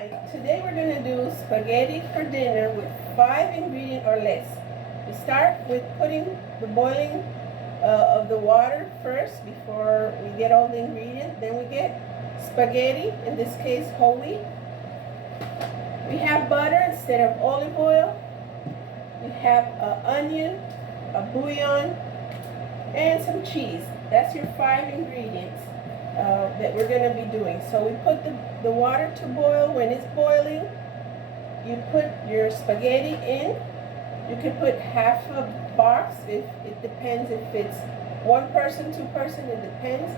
Hi, today we're going to do spaghetti for dinner with 5 ingredients or less. We start with putting the boiling of the water first before we get all the ingredients. Then we get spaghetti, in this case whole wheat. We have butter instead of olive oil. We have an onion, a bouillon, and some cheese. That's your 5 ingredients that we're going to be doing. So we put the water to boil. When it's boiling, you put your spaghetti in. You can put half a box, if it depends if it's one person, 2 person, it depends.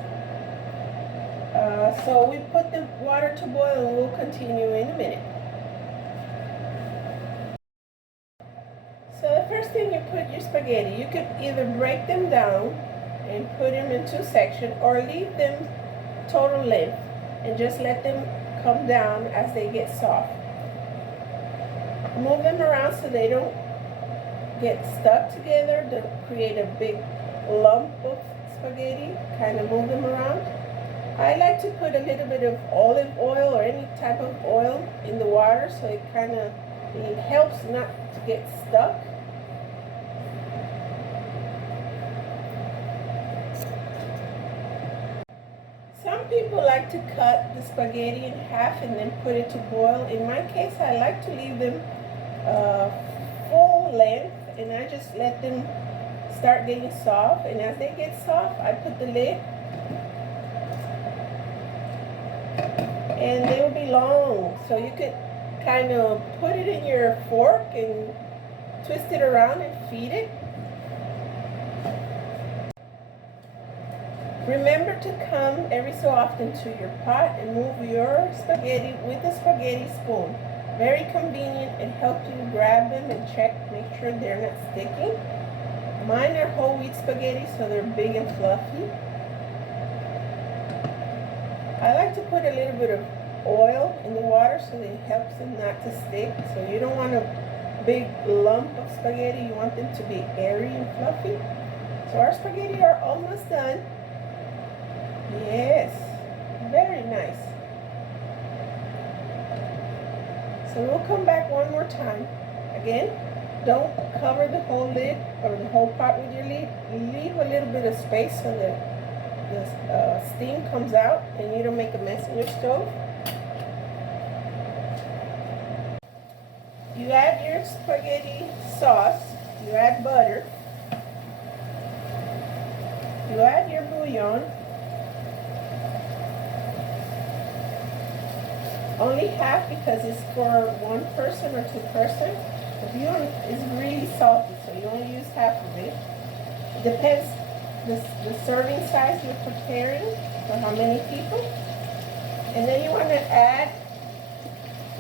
So we put the water to boil and we'll continue in a minute. So the first thing, you put your spaghetti. You could either break them down and put them in 2 sections, or leave them total length and just let them come down as they get soft. Move them around so they don't get stuck together to create a big lump of spaghetti. Kind of move them around. I like to put a little bit of olive oil or any type of oil in the water, so it helps not to get stuck. Some people like to cut the spaghetti in half and then put it to boil. In my case, I like to leave them full length, and I just let them start getting soft. And as they get soft, I put the lid, and they will be long. So you could kind of put it in your fork and twist it around and feed it. Remember to come every so often to your pot and move your spaghetti with the spaghetti spoon. Very convenient. It helps you grab them and make sure they're not sticking. Mine are whole wheat spaghetti, so they're big and fluffy. I like to put a little bit of oil in the water so that it helps them not to stick. So you don't want a big lump of spaghetti. You want them to be airy and fluffy. So our spaghetti are almost done. Yes, very nice. So we'll come back one more time. Again, don't cover the whole lid or the whole pot with your lid. Leave a little bit of space so that the steam comes out and you don't make a mess in your stove. You add your spaghetti sauce. You add butter. You add your bouillon. Only half, because it's for 1 person or 2 person. The bouillon is really salty, so you only use half of it. It depends the serving size you're preparing for how many people. And then you want to add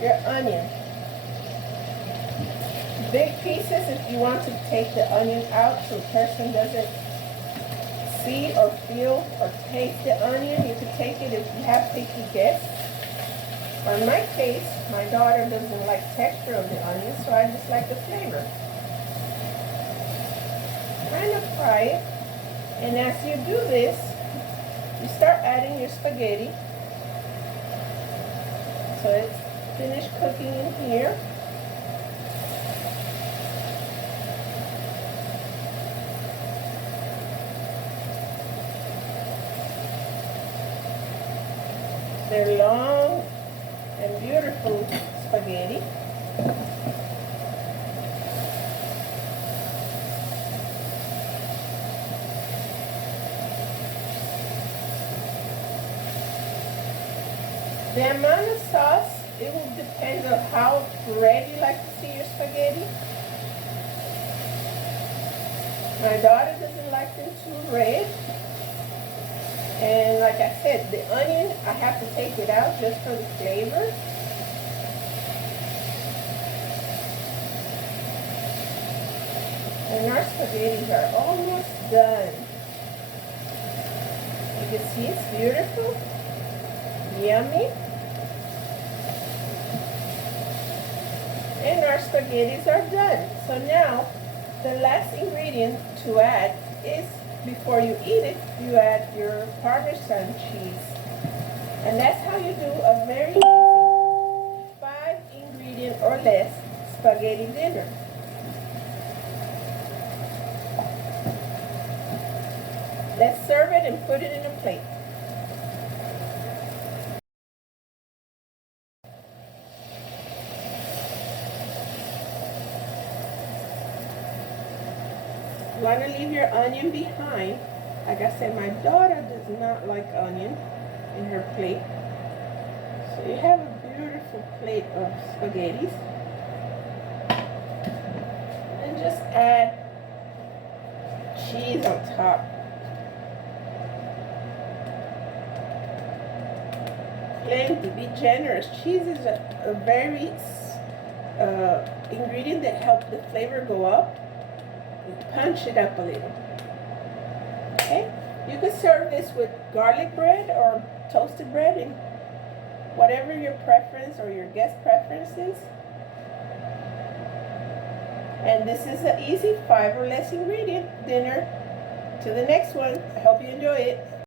your onion. Big pieces if you want to take the onion out so the person doesn't see or feel or taste the onion. You could take it if you have picky guests. Or in my case, my daughter doesn't like the texture of the onion, so I just like the flavor. Kind of fry it. And as you do this, you start adding your spaghetti. So it's finished cooking in here. They're long and beautiful spaghetti. The amount of sauce, it will depend on how red you like to see your spaghetti. My daughter doesn't like them too red. And like I said, the onion, I have to take it out just for the flavor. And our spaghetti are almost done. You can see it's beautiful, yummy. And our spaghettis are done. So now, the last ingredient to add is, before you eat it, you add your Parmesan cheese. And that's how you do a very easy less spaghetti dinner. Let's serve it and put it in a plate. You want to leave your onion behind. Like I said, my daughter does not like onion in her plate. So you have a beautiful plate of spaghettis. And just add cheese on top. Plenty, be generous. Cheese is a very ingredient that helps the flavor go up. Punch it up a little. Okay, you can serve this with garlic bread or toasted bread, and whatever your preference or your guest preference is. And this is an easy 5 or less ingredient dinner. To the next one. I hope you enjoy it.